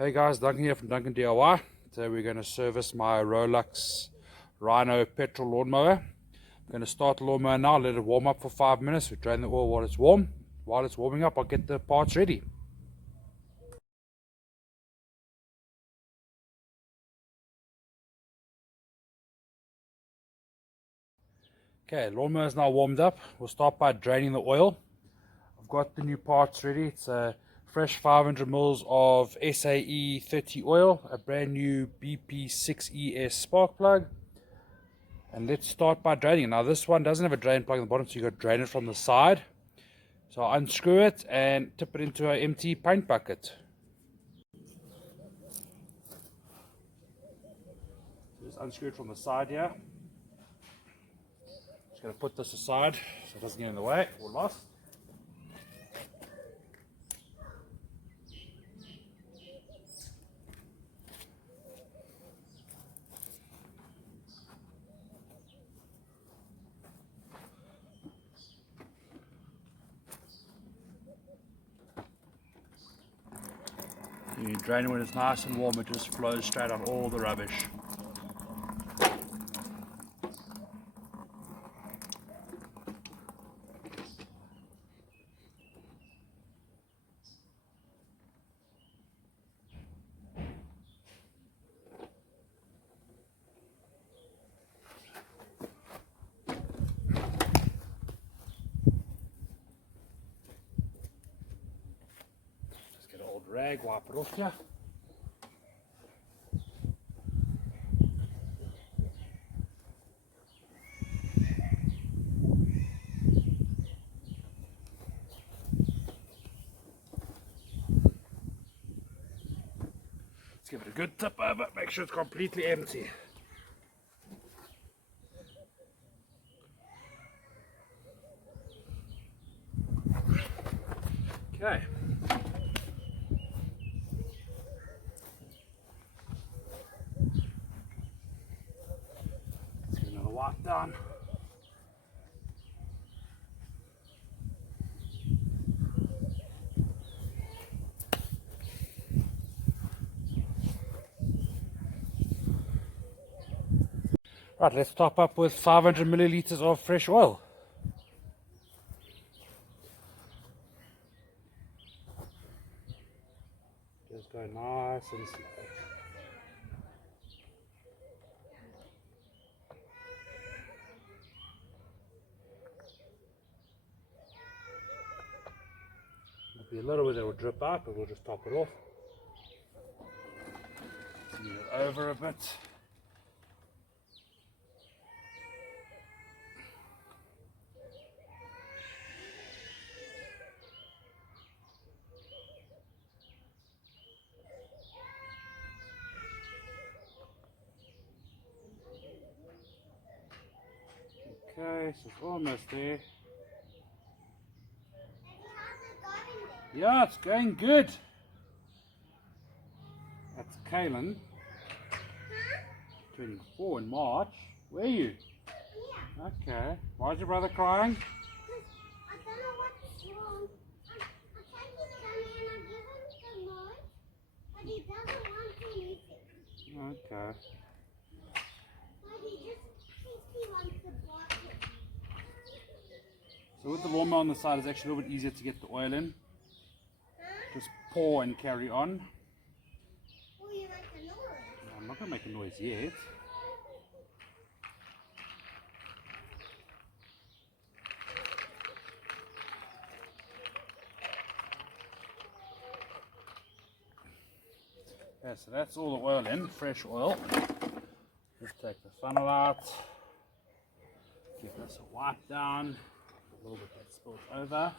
Hey guys, Duncan here from Duncan DIY. Today we're going to service my Rolux Rhino petrol lawnmower. I'm going to start the lawnmower now, let it warm up for 5 minutes. We drain the oil while it's warm. While it's warming up, I'll get the parts ready. Okay, lawnmower is now warmed up. We'll start by draining the oil. I've got the new parts ready. It's a fresh 500 mils of SAE 30 oil, a brand new BP6ES spark plug. And let's start by draining. Now this one doesn't have a drain plug on the bottom, so you've got to drain it from the side. So I'll unscrew it and tip it into an empty paint bucket. Just unscrew it from the side here. Just going to put this aside so it doesn't get in the way or lost. You drain it when it's nice and warm, it just flows straight on all the rubbish. Just get an old rag, wipe it off here. Let's give it a good tip over, make sure it's completely empty. Okay. Let's get another wipe down. Right, let's top up with 500 milliliters of fresh oil. Just go nice and slow. There'll be a little bit that will drip out, but we'll just top it off. Move it over a bit. Okay, so it's almost there. Yeah, it's going good. That's Kaylin. 24 in March. Where are you? Okay. Why is your brother crying? I don't know what's wrong. I tried to tell him and I give him the note, but he doesn't want to eat it. Okay. But he wants the bottle. So with the lawnmower on the side, it's actually a little bit easier to get the oil in. Just pour and carry on. Oh, you like the noise? I'm not going to make a noise yet. Okay, so that's all the oil in, fresh oil. Just take the funnel out. Give this a wipe down. A little bit that spills over.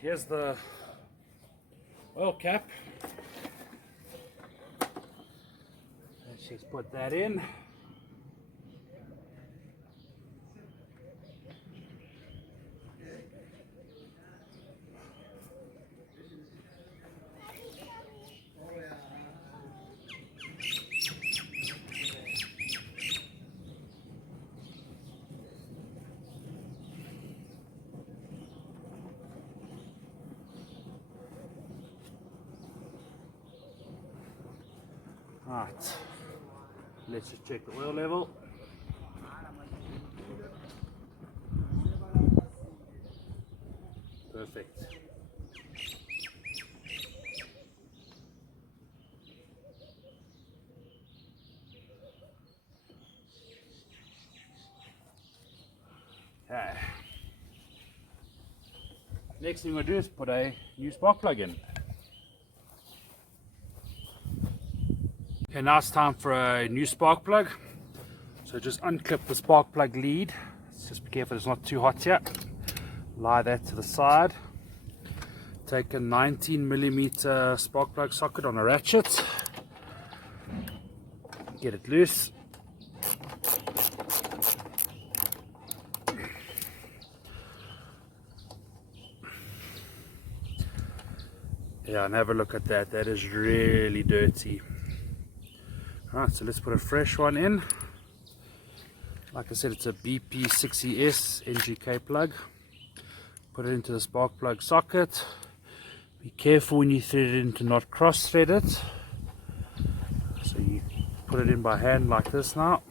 Here's the oil cap. Let's just put that in. Right, let's just check the oil level. Perfect. Okay. Next thing we'll do is put a new spark plug in. Okay, now it's time for a new spark plug. So just unclip the spark plug lead. Let's just be careful it's not too hot yet. Lie that to the side. Take a 19mm spark plug socket on a ratchet. Get it loose. Yeah, and have a look at that. That is really dirty. Alright, so let's put a fresh one in. Like I said, it's a BP60S NGK plug. Put it into the spark plug socket. Be careful when you thread it in to not cross thread it. So you put it in by hand like this now.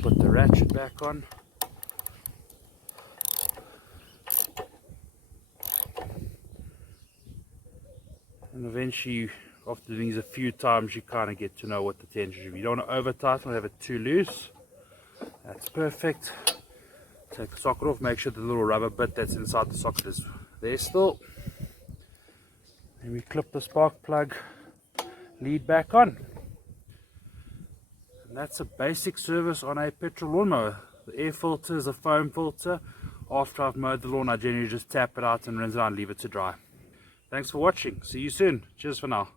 Put the ratchet back on. And eventually, after doing these a few times, you kind of get to know what the tension is. You don't want to over tighten or have it too loose. That's perfect. Take the socket off, make sure the little rubber bit that's inside the socket is there still. And we clip the spark plug lead back on. And that's a basic service on a petrol lawnmower. The air filter is a foam filter. After I've mowed the lawn, I generally just tap it out and rinse it out and leave it to dry. Thanks for watching. See you soon. Cheers for now.